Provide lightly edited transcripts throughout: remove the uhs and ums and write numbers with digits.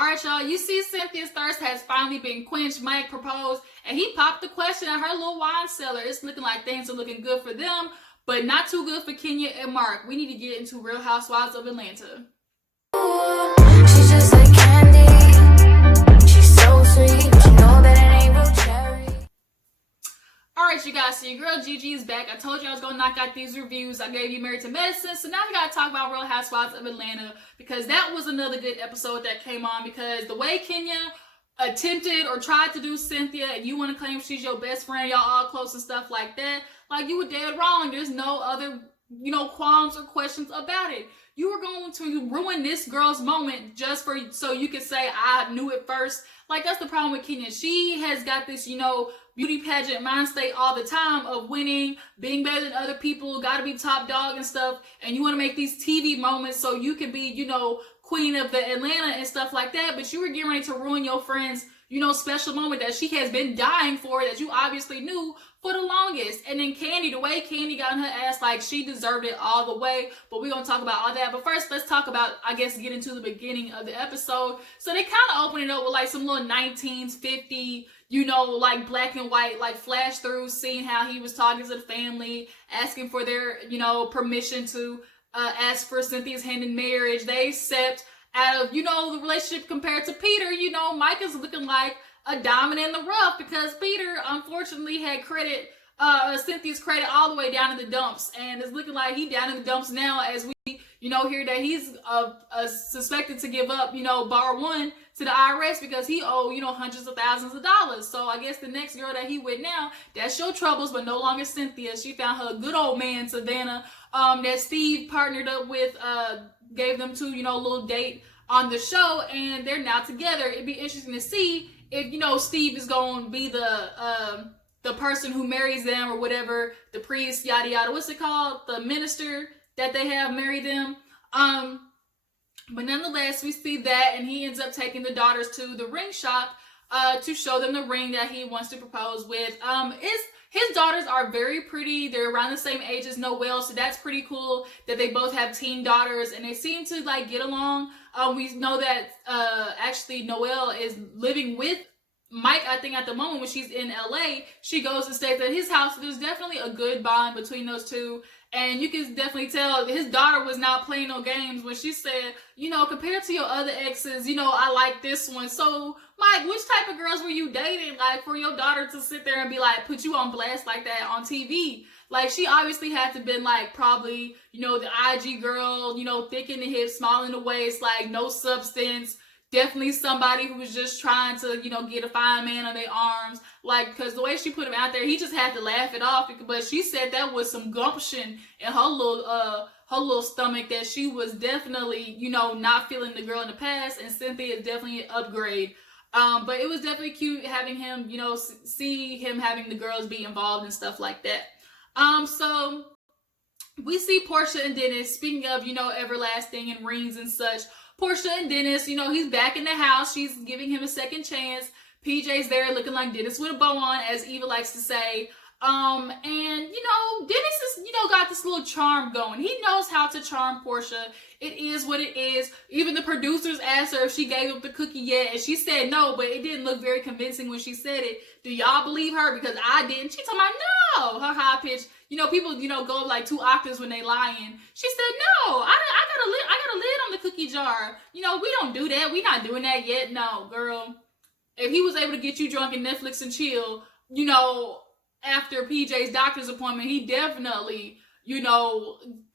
Alright, y'all, you see Cynthia's thirst has finally been quenched. Mike proposed, and he popped the question at her little wine cellar. It's looking like things are looking good for them, but not too good for Kenya and Mark. We need to get into Real Housewives of Atlanta. She's just like candy. She's so sweet, but you know that it ain't real cherry. Alright, you guys, so your girl Gigi is back. I told you I was going to knock out these reviews. I gave you Married to Medicine, so now we got to talk about Real Housewives of Atlanta, because that was another good episode that came on, because the way Kenya attempted or tried to do Cynthia, and you want to claim she's your best friend, y'all all close and stuff like that, like, you were dead wrong. There's no other, qualms or questions about it. You were going to ruin this girl's moment just so you could say, I knew it first. Like, that's the problem with Kenya. She has got this, beauty pageant mind state all the time of winning, being better than other people, gotta be top dog and stuff, and you want to make these TV moments so you can be, queen of the Atlanta and stuff like that, but you were getting ready to ruin your friend's, special moment that she has been dying for, that you obviously knew for the longest. And then Kandi, the way Kandi got in her ass, like, she deserved it all the way, but we're gonna talk about all that. But first, let's talk about, get into the beginning of the episode. So they kind of open it up with, like, some little 19s, 50, like, black and white, like, flash through, seeing how he was talking to the family, asking for their, permission to ask for Cynthia's hand in marriage. They accept. Out of, the relationship compared to Peter, Mike is looking like a diamond in the rough, because Peter, unfortunately, had Cynthia's credit all the way down in the dumps, and it's looking like he down in the dumps now, as we, hear that he's suspected to give up, bar one to the IRS, because he owed, hundreds of thousands of dollars. So I guess the next girl that he with now, that's your troubles, but no longer Cynthia. She found her good old man, Savannah, that Steve partnered up with, gave them to, a little date on the show, and they're now together. It'd be interesting to see if, Steve is going to be the person who marries them, or whatever, the priest, yada yada, what's it called? The minister that they have marry them. But nonetheless, we see that, and he ends up taking the daughters to the ring shop to show them the ring that he wants to propose with. His daughters are very pretty. They're around the same age as Noelle, so that's pretty cool that they both have teen daughters, and they seem to, like, get along. We know that actually Noelle is living with Mike, I think, at the moment. When she's in LA, she goes and stays at his house. So there's definitely a good bond between those two. And you can definitely tell his daughter was not playing no games when she said, compared to your other exes, I like this one. So, Mike, which type of girls were you dating, like, for your daughter to sit there and be like, put you on blast like that on TV? Like, she obviously had to been, like, probably, the IG girl, thick in the hips, small in the waist, like, no substance. Definitely somebody who was just trying to, get a fine man on their arms. Like, because the way she put him out there, he just had to laugh it off. But she said that was some gumption in her little stomach, that she was definitely, not feeling the girl in the past. And Cynthia is definitely an upgrade. But it was definitely cute having him, see him having the girls be involved and stuff like that. So we see Porsha and Dennis, speaking of, everlasting and rings and such. Porsha and Dennis, he's back in the house. She's giving him a second chance. PJ's there looking like Dennis with a bow on, as Eva likes to say. And, Dennis is, got this little charm going. He knows how to charm Porsha. It is what it is. Even the producers asked her if she gave up the cookie yet, and she said no, but it didn't look very convincing when she said it. Do y'all believe her? Because I didn't. She told me no. Her high pitch. People, go up like 2 octaves when they lying. She said, no, I got a lid on the cookie jar. We don't do that. We not doing that yet. No, girl. If he was able to get you drunk and Netflix and chill, after PJ's doctor's appointment, he definitely,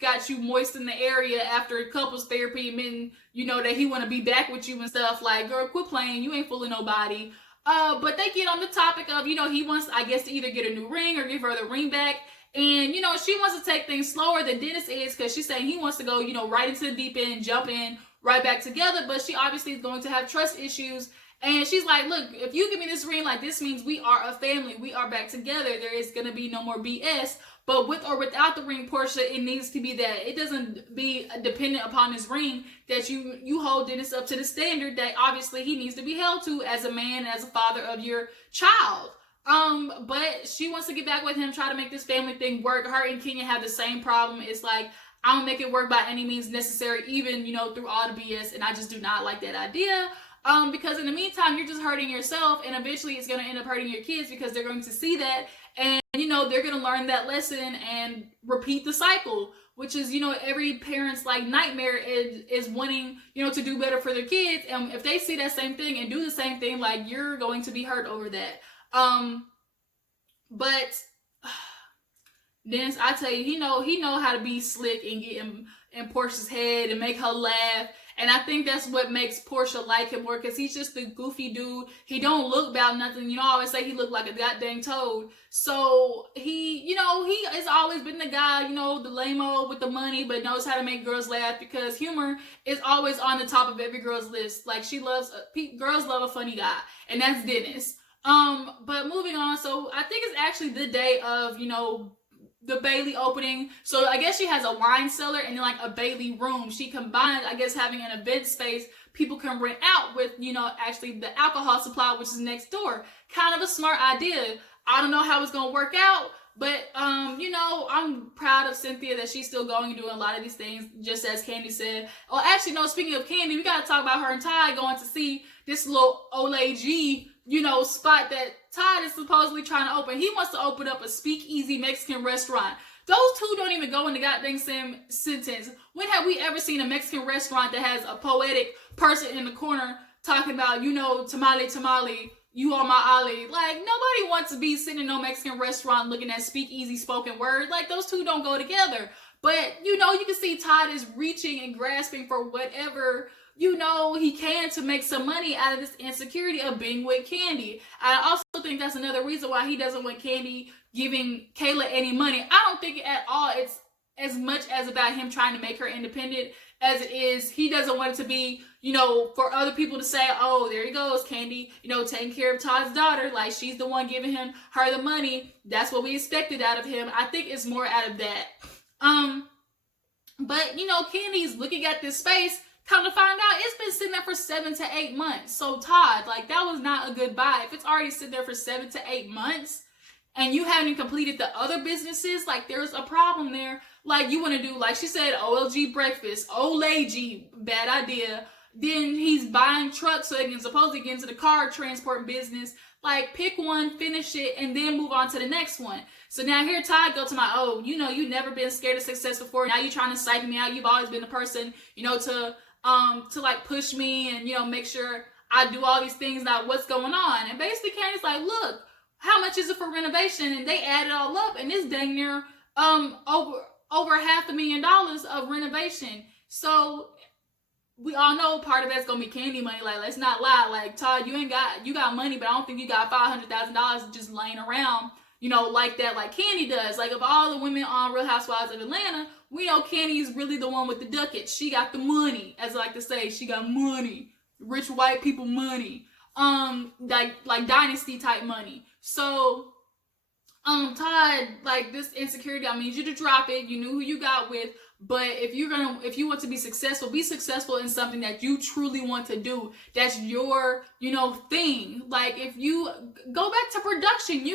got you moist in the area after couples therapy, and that he want to be back with you and stuff. Like, girl, quit playing. You ain't fooling nobody. But they get on the topic of, he wants, I guess, to either get a new ring or give her the ring back. And, she wants to take things slower than Dennis is, because she's saying he wants to go, right into the deep end, jump in, right back together. But she obviously is going to have trust issues. And she's like, look, if you give me this ring, like, this means we are a family. We are back together. There is going to be no more BS. But with or without the ring, Porsha, it needs to be that it doesn't be dependent upon his ring, that you hold Dennis up to the standard that obviously he needs to be held to as a man, as a father of your child. But she wants to get back with him, try to make this family thing work. Her and Kenya have the same problem. It's like, I don't make it work by any means necessary, even, through all the BS, and I just do not like that idea. Because in the meantime, you're just hurting yourself, and eventually it's going to end up hurting your kids because they're going to see that, and they're going to learn that lesson and repeat the cycle, which is every parent's like nightmare is wanting to do better for their kids, and if they see that same thing and do the same thing, like, you're going to be hurt over that. But Dennis, I tell you, he know how to be slick and get in Porsha's head and make her laugh. And I think that's what makes Porsha like him more, because he's just a goofy dude. He don't look about nothing. I always say he looked like a goddamn toad. So he has always been the guy, the lame-o with the money, but knows how to make girls laugh, because humor is always on the top of every girl's list. Like, girls love a funny guy, and that's Dennis. But moving on, so I think it's actually the day of, the Bailey opening. So I guess she has a wine cellar and then like a Bailey room. She combined, I guess, having an event space people can rent out with, actually the alcohol supply, which is next door. Kind of a smart idea. I don't know how it's going to work out, but, I'm proud of Cynthia that she's still going and doing a lot of these things, just as Candy said. Oh, actually, no, speaking of Candy, we got to talk about her and Ty going to see this little Olay G, spot that Todd is supposedly trying to open. He wants to open up a speakeasy Mexican restaurant. Those two don't even go in the goddamn same sentence. When have we ever seen a Mexican restaurant that has a poetic person in the corner talking about, tamale, tamale, you are my Ali? Like, nobody wants to be sitting in no Mexican restaurant looking at speakeasy spoken word. Like, those two don't go together. But, you can see Todd is reaching and grasping for whatever he can to make some money out of this insecurity of being with Candy. I also think that's another reason why he doesn't want Candy giving Kayla any money. I don't think at all it's as much as about him trying to make her independent as it is he doesn't want it to be, for other people to say, oh, there he goes, Candy, taking care of Todd's daughter. Like, she's the one giving her the money. That's what we expected out of him. I think it's more out of that. But, Candy's looking at this space. Come to find out, it's been sitting there for 7 to 8 months. So Todd, like, that was not a good buy. If it's already sitting there for 7 to 8 months and you haven't completed the other businesses, like, there's a problem there. Like, you want to do, like she said, OLG breakfast, Olay G, bad idea. Then he's buying trucks so they can supposedly get into the car transport business. Like, pick one, finish it, and then move on to the next one. So now here Todd go to you've never been scared of success before. Now you're trying to psych me out. You've always been the person, to like push me and, make sure I do all these things. Now what's going on? And basically Candy's like, look, how much is it for renovation? And they add it all up, and it's dang near, over $500,000 of renovation. So we all know part of that's gonna be Candy money. Like, let's not lie. Like, Todd, you got money, but I don't think you got $500,000 just laying around, like that, like Candy does. Like, of all the women on Real Housewives of Atlanta, we know Candy's really the one with the ducats. She got the money, as I like to say. She got money, rich white people money, like dynasty type money. So, Todd, like, this insecurity, I need you to drop it. You knew who you got with. But if you want to be successful in something that you truly want to do. That's your, thing. Like, if you go back to production,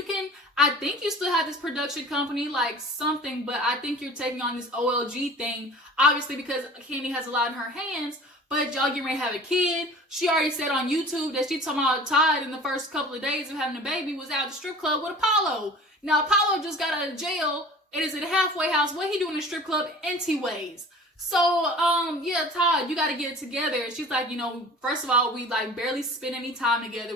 I think you still have this production company, like something, but I think you're taking on this OLG thing, obviously, because Candy has a lot in her hands, but y'all getting ready to have a kid. She already said on YouTube that she talking about Todd in the first couple of days of having a baby was out at the strip club with Apollo. Now, Apollo just got out of jail. It is at a halfway house. What he doing in the strip club? Ways. So, yeah, Todd, you got to get it together. She's like, first of all, we like barely spend any time together.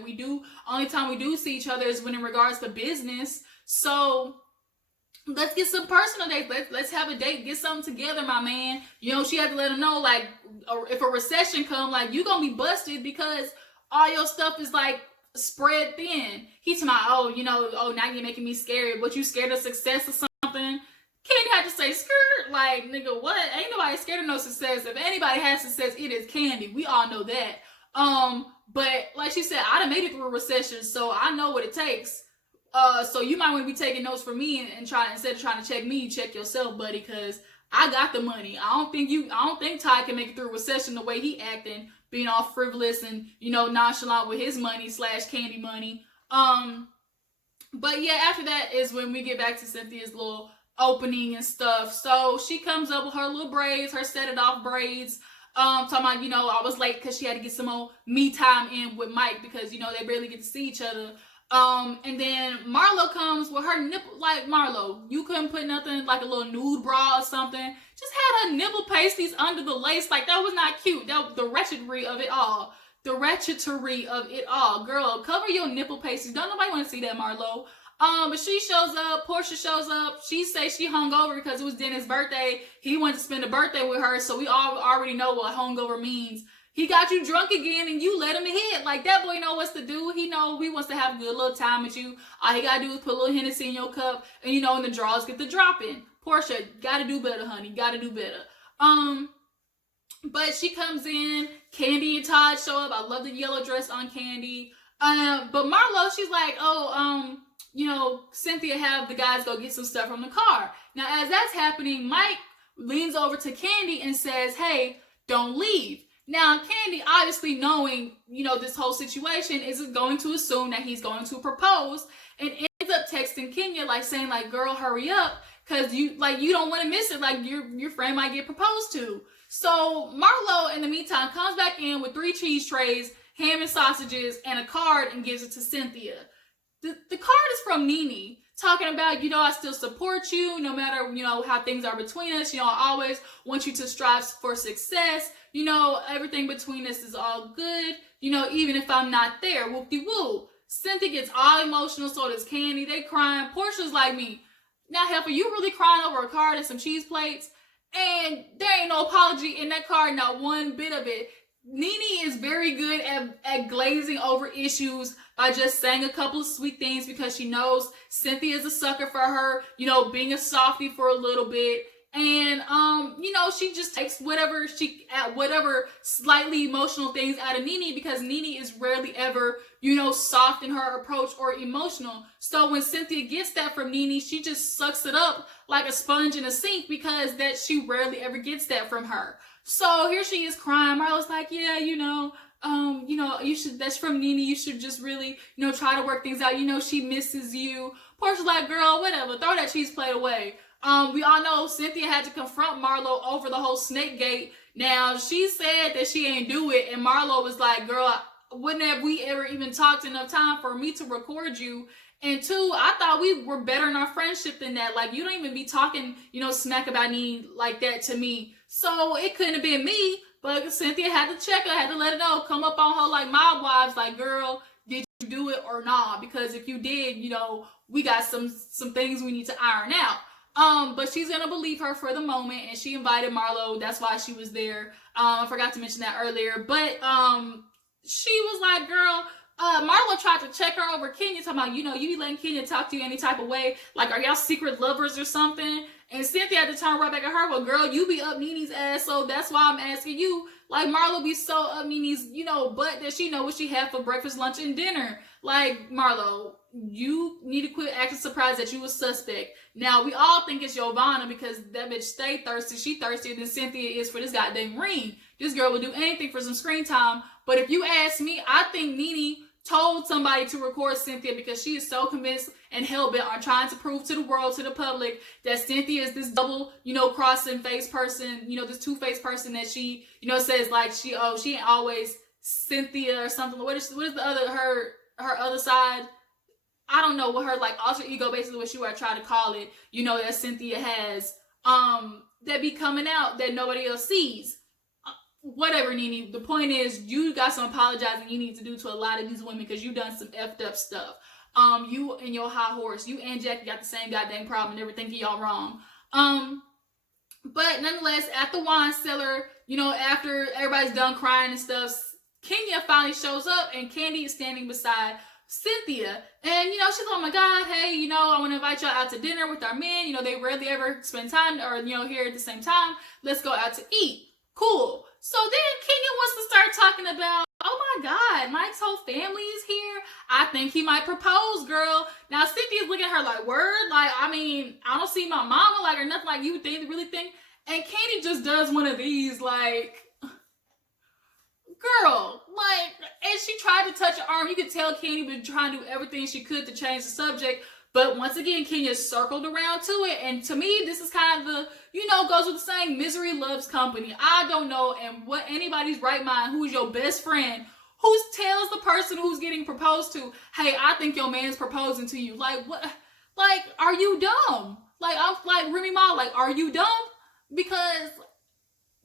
Only time we do see each other is when in regards to business. So let's get some personal dates. Let's have a date. Get something together, my man. She had to let him know, like, if a recession come, like, you going to be busted because all your stuff is like spread thin. He's talking about, now you're making me scared. What, you scared of success or something? Candy had to say skirt, like, nigga, what? Ain't nobody scared of no success. If anybody has success, it is Candy. We all know that. But like she said, I done made it through a recession, so I know what it takes. So you might want to be taking notes from me and instead of trying to check me, check yourself, buddy, because I got the money. I don't think Ty can make it through a recession the way he acting, being all frivolous and, nonchalant with his money / Candy money. But yeah, after that is when we get back to Cynthia's little opening and stuff. So she comes up with her little braids, her set it off braids. Talking about, you know, I was late because she had to get some more me time in with Mike because, you know, they barely get to see each other. And then Marlo comes with her nipple, like, Marlo, you couldn't put nothing, like a little nude bra or something. Just had her nipple pasties under the lace. Like, that was not cute. That was the wretchedry of it all. The wretchedry of it all. Girl, cover your nipple pasties. Don't nobody want to see that, Marlo. But she shows up, Porsha shows up. She says she hung over because it was Dennis' birthday. He wanted to spend a birthday with her, so we all already know what hungover means. He got you drunk again and you let him hit. Like, that boy know what to do. He know he wants to have a good little time with you. All he gotta do is put a little Hennessy in your cup, and you know, and the draws get the dropping. Porsha, gotta do better, honey. Gotta do better. But she comes in, Candy and Todd show up. I love the yellow dress on Candy. But Marlo, she's like, you know, Cynthia have the guys go get some stuff from the car. Now, as that's happening, Mike leans over to Candy and says, hey, don't leave. Now, Candy, obviously knowing, you know, this whole situation, is going to assume that he's going to propose and ends up texting Kenya, like, saying, like, girl, hurry up, because you don't want to miss it. Like, your friend might get proposed to. So Marlo, in the meantime, comes back in with 3 cheese trays, ham and sausages, and a card and gives it to Cynthia. The card is from Nene, talking about, you know, I still support you no matter, you know, how things are between us. You know, I always want you to strive for success. You know, everything between us is all good. You know, even if I'm not there, whoop-de-woo. Cynthia gets all emotional, so does Candy. They crying. Portia's like me. Now, Heifer, you really crying over a card and some cheese plates? And there ain't no apology in that card, not one bit of it. Nene is very good at glazing over issues by just saying a couple of sweet things because she knows Cynthia is a sucker for her, you know, being a softie for a little bit. And, you know, she just takes whatever slightly emotional things out of Nene because Nene is rarely ever, you know, soft in her approach or emotional. So when Cynthia gets that from Nene, she just sucks it up like a sponge in a sink because that she rarely ever gets that from her. So here she is crying. Marlo's like, yeah, you know, you should, that's from Nene. You should just really, you know, try to work things out. You know, she misses you. Portia's like, girl, whatever. Throw that cheese plate away. We all know Cynthia had to confront Marlo over the whole snake gate. Now, she said that she ain't do it. And Marlo was like, girl, wouldn't have we ever even talked enough time for me to record you? And 2, I thought we were better in our friendship than that. Like, you don't even be talking, you know, smack about me like that to me. So it couldn't have been me. But Cynthia had to check her, had to let her know, come up on her like mob wives, like, girl, did you do it or not? Because if you did, you know, we got some things we need to iron out. But she's gonna believe her for the moment, and she invited Marlo. That's why she was there. I forgot to mention that earlier. But she was like, girl, Marlo tried to check her over Kenya, talking about, you know, you be letting Kenya talk to you any type of way. Like, are y'all secret lovers or something? And Cynthia had to turn right back at her. Well, girl, you be up Nene's ass, so that's why I'm asking you. Like, Marlo be so up Nene's, you know, butt that she know what she had for breakfast, lunch, and dinner. Like, Marlo, you need to quit acting surprised that you a suspect. Now, we all think it's Giovanna because that bitch stay thirsty. She thirstier than Cynthia is for this goddamn ring. This girl would do anything for some screen time. But if you ask me, I think Nene told somebody to record Cynthia because she is so convinced and hell-bent on trying to prove to the world, to the public, that Cynthia is this double, you know, crossing face person, you know, this two-faced person that she, you know, says like she ain't always Cynthia or something. What is the other, her other side? I don't know what her like alter ego, basically what she would try to call it, you know, that Cynthia has, that be coming out that nobody else sees. Whatever, Nene. The point is, you got some apologizing you need to do to a lot of these women because you done some effed up stuff. You and your high horse, you and Jackie got the same goddamn problem, never thinking y'all wrong. But nonetheless, at the wine cellar, you know, after everybody's done crying and stuff, Kenya finally shows up and Candy is standing beside Cynthia. And, you know, she's like, oh my God, hey, you know, I want to invite y'all out to dinner with our men. You know, they rarely ever spend time or, you know, here at the same time. Let's go out to eat. Cool. So then Kenya wants to start talking about, oh my God, Mike's whole family is here. I think he might propose, girl. Now Cynthia's looking at her like, word? Like, I mean, I don't see my mama like or nothing like you think, really think. And Candy just does one of these like, girl, like, and she tried to touch her arm. You could tell Candy was trying to do everything she could to change the subject. But once again, Kenya circled around to it. And to me, this is kind of the, goes with the saying, misery loves company. I don't know, and what anybody's right mind, who is your best friend, who tells the person who's getting proposed to, hey, I think your man's proposing to you. Like, what? Like, are you dumb? Like, I'm like, Remy Ma, like, are you dumb? Because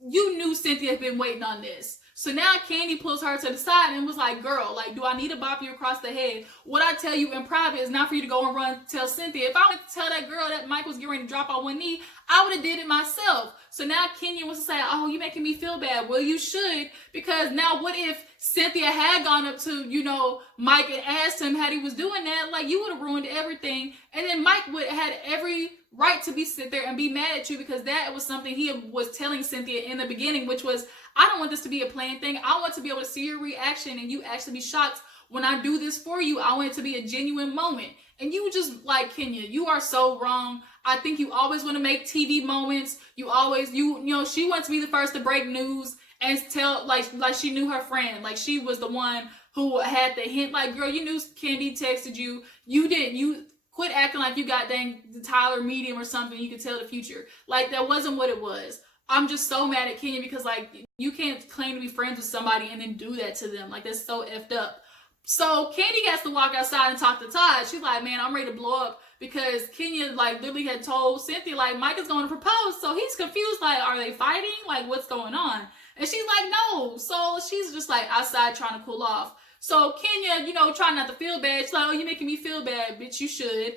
you knew Cynthia had been waiting on this. So now Kandi pulls her to the side and was like, girl, like, do I need to bop you across the head? What I tell you in private is not for you to go and run tell Cynthia. If I went to tell that girl that Mike was getting ready to drop on one knee, I would have did it myself. So now Kenya wants to say, oh, you're making me feel bad. Well, you should, because now what if Cynthia had gone up to, Mike and asked him how he was doing that? Like, you would have ruined everything. And then Mike would have had every right to sit there and be mad at you, because that was something he was telling Cynthia in the beginning, which was, I don't want this to be a planned thing. I want to be able to see your reaction and you actually be shocked when I do this for you. I want it to be a genuine moment. And you just, like, Kenya, you are so wrong. I think you always want to make TV moments. You always, she wants to be the first to break news and tell, like she knew her friend. Like, she was the one who had the hint. Like, girl, you knew Kandi texted you. You quit acting like you got dang the Tyler medium or something. You could tell the future. Like, that wasn't what it was. I'm just so mad at Kenya because, like, you can't claim to be friends with somebody and then do that to them. Like, that's so effed up. So Kandi has to walk outside and talk to Todd. She's like, man, I'm ready to blow up, because Kenya, like, literally had told Cynthia, like, Mike is going to propose. So he's confused, like, are they fighting? Like, what's going on? And she's like, no. So she's just, like, outside trying to cool off. So Kenya, trying not to feel bad. She's like, oh, you're making me feel bad, bitch, you should.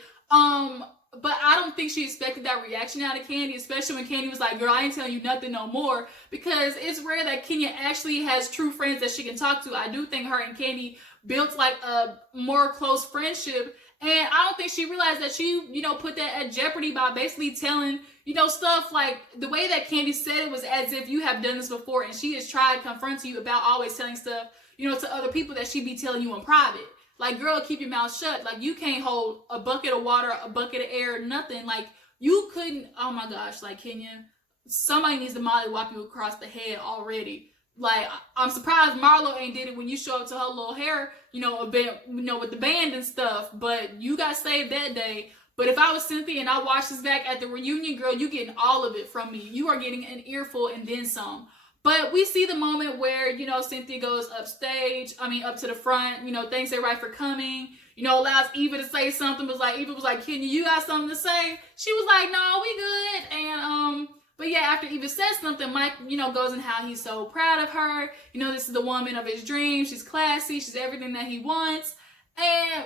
But I don't think she expected that reaction out of Kandi, especially when Kandi was like, girl, I ain't telling you nothing no more, because it's rare that Kenya actually has true friends that she can talk to. I do think her and Kandi built, like, a more close friendship, and I don't think she realized that she, put that at jeopardy by basically telling, stuff like the way that Kandi said it was as if you have done this before, and she has tried confronting you about always telling stuff, to other people that she be telling you in private. Like, girl, keep your mouth shut. Like, you can't hold a bucket of water, a bucket of air, nothing. Like, you couldn't, oh my gosh, like, Kenya, somebody needs to mollywop you across the head already. Like, I'm surprised Marlo ain't did it when you show up to her little hair, event, with the band and stuff, but you got saved that day. But if I was Cynthia and I watched this back at the reunion, girl, you getting all of it from me. You are getting an earful and then some. But we see the moment where, Cynthia goes up to the front, thanks everybody for coming, allows Eva to say something, Eva was like, Kenya, you got something to say? She was like, no, we good. And, but yeah, after Eva says something, Mike, goes in how he's so proud of her. This is the woman of his dreams. She's classy. She's everything that he wants. And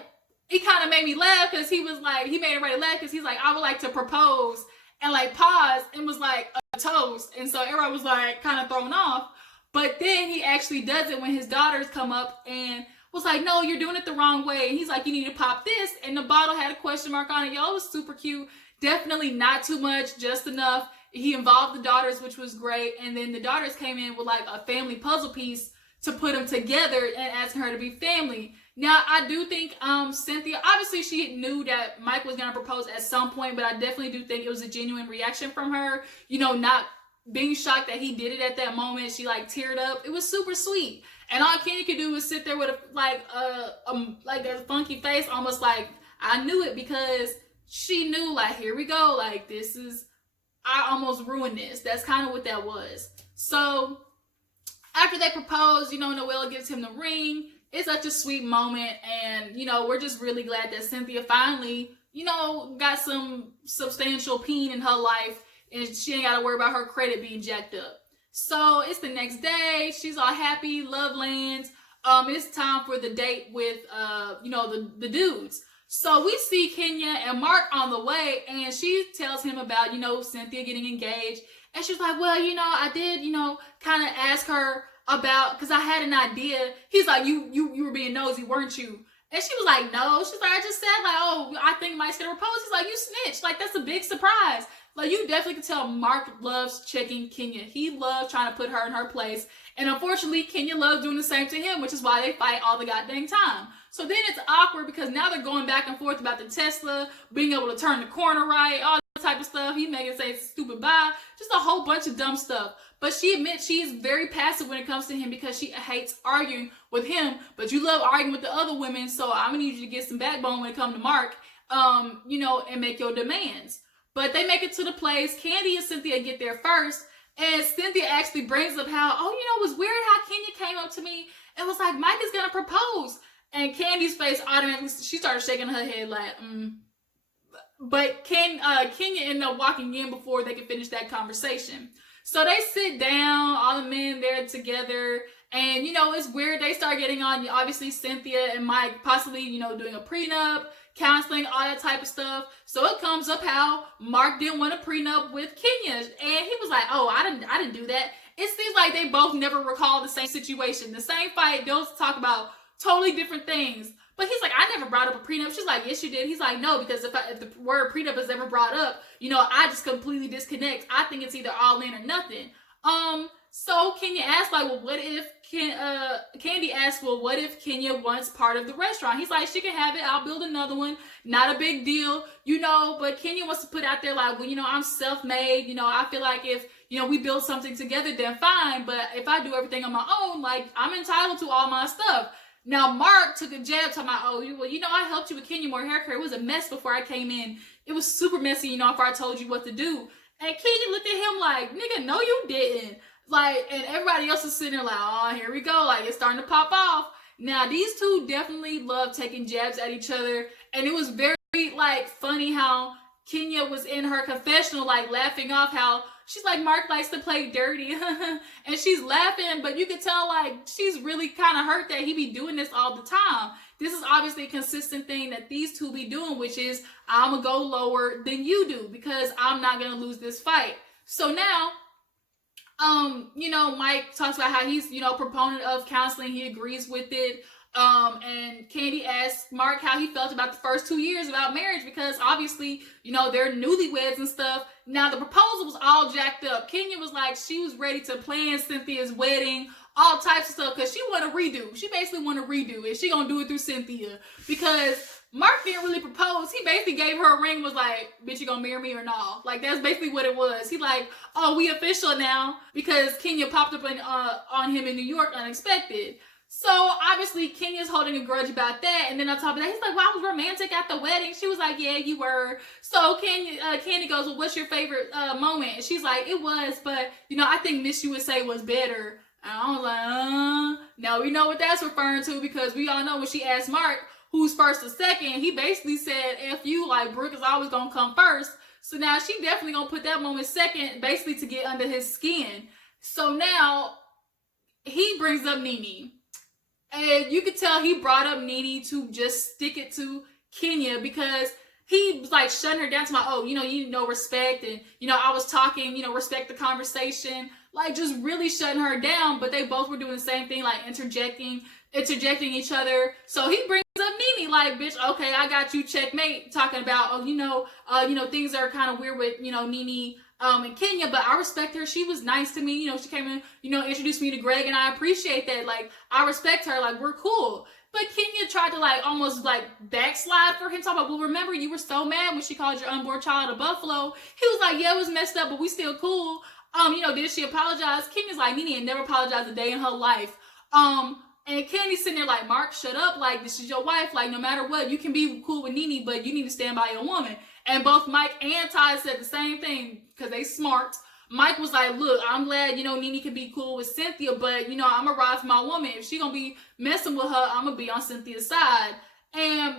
it kind of made me laugh, because he was like, he made everybody laugh, because he's like, I would like to propose, and like pause and was like, a toast. And so everyone was like kind of thrown off. But then he actually does it when his daughters come up and was like, no, you're doing it the wrong way. And he's like, you need to pop this. And the bottle had a question mark on it. Y'all, was super cute. Definitely not too much, just enough. He involved the daughters, which was great. And then the daughters came in with like a family puzzle piece to put them together and asking her to be family. Now, I do think Cynthia, obviously she knew that Mike was going to propose at some point, but I definitely do think it was a genuine reaction from her, not being shocked that he did it at that moment. She like teared up. It was super sweet. And all Kenya could do was sit there with a funky face, almost like, I knew it, because she knew, like, here we go. Like, I almost ruined this. That's kind of what that was. So after they propose, Noella gives him the ring. It's such a sweet moment, and, we're just really glad that Cynthia finally, got some substantial peen in her life, and she ain't got to worry about her credit being jacked up. So it's the next day. She's all happy. Love lands. It's time for the date with, the dudes. So we see Kenya and Mark on the way, and she tells him about, Cynthia getting engaged. And she's like, well, I did, kind of ask her about, because I had an idea. He's like, you were being nosy, weren't you? And she was like, no. She's like, I just said, like, oh, I think Mike's gonna propose. He's like, you snitched. Like, that's a big surprise. Like, you definitely can tell Mark loves checking Kenya. He loves trying to put her in her place. And unfortunately, Kenya loves doing the same to him, which is why they fight all the goddamn time. So then it's awkward, because now they're going back and forth about the Tesla, being able to turn the corner right, all that type of stuff. He making say stupid bye, just a whole bunch of dumb stuff. But she admits she is very passive when it comes to him, because she hates arguing with him. But you love arguing with the other women, so I'm gonna need you to get some backbone when it comes to Mark. and make your demands. But they make it to the place. Candy and Cynthia get there first. And Cynthia actually brings up how, it was weird how Kenya came up to me and was like, Mike is going to propose. And Candy's face automatically, she started shaking her head like, But Kenya ended up walking in before they could finish that conversation. So they sit down, all the men there together. And, it's weird. They start getting on, obviously, Cynthia and Mike possibly, doing a prenup, counseling, all that type of stuff. So it comes up how Mark didn't want a prenup with Kenya. And he was like, oh, I didn't do that. It seems like they both never recall the same situation, the same fight. They'll talk about totally different things. But he's like, I never brought up a prenup. She's like, yes, you did. He's like, no, because if the word prenup is ever brought up, I just completely disconnect. I think it's either all in or nothing. So Kenya asked, like, well, what if Candy asked, well, what if Kenya wants part of the restaurant? He's like, she can have it. I'll build another one. Not a big deal, but Kenya wants to put out there like, well, I'm self-made. I feel like if, we build something together, then fine. But if I do everything on my own, like, I'm entitled to all my stuff. Now, Mark took a jab talking about, I helped you with Kenya more haircut. It was a mess before I came in. It was super messy, after I told you what to do. And Kenya looked at him like, nigga, no, you didn't. Like, and everybody else is sitting there like, oh, here we go. Like, it's starting to pop off. Now, these two definitely love taking jabs at each other. And it was very, like, funny how Kenya was in her confessional, like, laughing off how she's like, Mark likes to play dirty. And she's laughing, but you could tell, like, she's really kind of hurt that he be doing this all the time. This is obviously a consistent thing that these two be doing, which is, I'm going to go lower than you do because I'm not going to lose this fight. So now, Mike talks about how he's, proponent of counseling. He agrees with it. And Candy asked Mark how he felt about the first 2 years about marriage because obviously, they're newlyweds and stuff. Now the proposal was all jacked up. Kenya was like, she was ready to plan Cynthia's wedding, all types of stuff because she want to redo. She basically want to redo it. She gonna do it through Cynthia because Mark didn't really propose. He basically gave her a ring, was like, bitch, you gonna marry me or not? Like, that's basically what it was. He like, oh, we official now because Kenya popped up on him in New York unexpected. So, obviously, Kenya's holding a grudge about that. And then on top of that, he's like, well, I was romantic at the wedding. She was like, yeah, you were. So, Candy goes, well, what's your favorite moment? And she's like, it was, but, I think Miss USA was better. And I was like, Now, we know what that's referring to because we all know when she asked Mark, who's first or second, he basically said, F you, like, Brooke is always gonna come first. So, now she definitely gonna put that moment second, basically to get under his skin. So, now, he brings up Nene. And you could tell he brought up Nene to just stick it to Kenya because he was like shutting her down to my, you know, respect. And, I was talking, respect the conversation, like just really shutting her down. But they both were doing the same thing, like interjecting each other. So he brings up Nene, like, bitch, okay, I got you, checkmate, talking about, things are kind of weird with, Nene and Kenya, but I respect her. She was nice to me. She came in, introduced me to Greg, and I appreciate that. Like, I respect her. Like, we're cool. But Kenya tried to, like, almost, like, backslide for him. Talking about, well, remember, you were so mad when she called your unborn child a buffalo. He was like, yeah, it was messed up, but we still cool. Did she apologize? Kenya's like, Nene had never apologized a day in her life. And Candy's sitting there like, Mark, shut up. Like, this is your wife. Like, no matter what, you can be cool with Nene, but you need to stand by your woman. And both Mike and Ty said the same thing because they smart. Mike was like, look, I'm glad, Nene can be cool with Cynthia, but, I'm going to ride for my woman. If she going to be messing with her, I'm going to be on Cynthia's side. And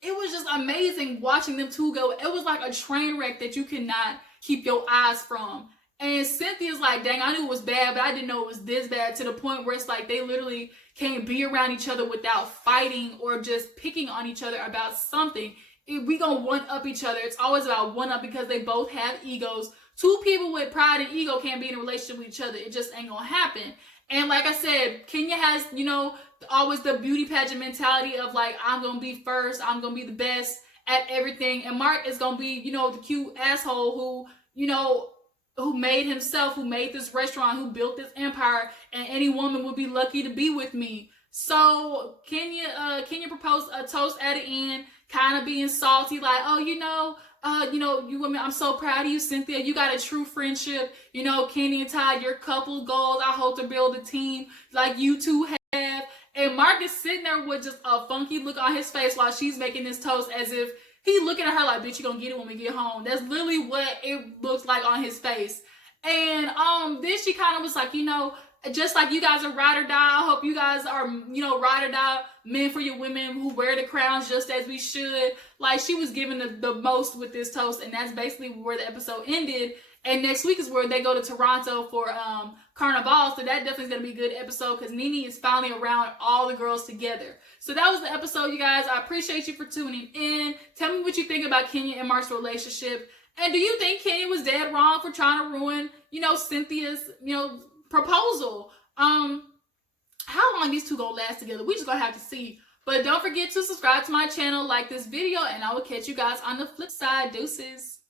it was just amazing watching them two go. It was like a train wreck that you cannot keep your eyes from. And Cynthia's like, dang, I knew it was bad, but I didn't know it was this bad, to the point where it's like they literally can't be around each other without fighting or just picking on each other about something. If we gonna one-up each other, it's always about one-up because they both have egos. Two people with pride and ego can't be in a relationship with each other. It just ain't gonna happen. And like I said, Kenya has, always the beauty pageant mentality of like, I'm gonna be first, I'm gonna be the best at everything. And Mark is gonna be, the cute asshole who made himself, who made this restaurant, who built this empire, and any woman would be lucky to be with me. So Kenya proposed a toast at the end, kind of being salty, like, you women, I'm so proud of you, Cynthia. You got a true friendship. Kenny and Ty, your couple goals. I hope to build a team like you two have. And Mark is sitting there with just a funky look on his face while she's making this toast as if He looking at her like, bitch, you gonna get it when we get home. That's literally what it looks like on his face. And then she kind of was like, you know, just like you guys are ride or die, I hope you guys are, you know, ride or die men for your women who wear the crowns just as we should. Like, she was giving the most with this toast, and that's basically where the episode ended. And next week is where they go to Toronto for Carnival, so that definitely is going to be a good episode because Nene is finally around all the girls together. So that was the episode, you guys. I appreciate you for tuning in. Tell me what you think about Kenya and Mark's relationship. And do you think Kenya was dead wrong for trying to ruin, you know, Cynthia's, you know, proposal? How long these two gonna last together? We just gonna have to see. But don't forget to subscribe to my channel, like this video, and I will catch you guys on the flip side. Deuces.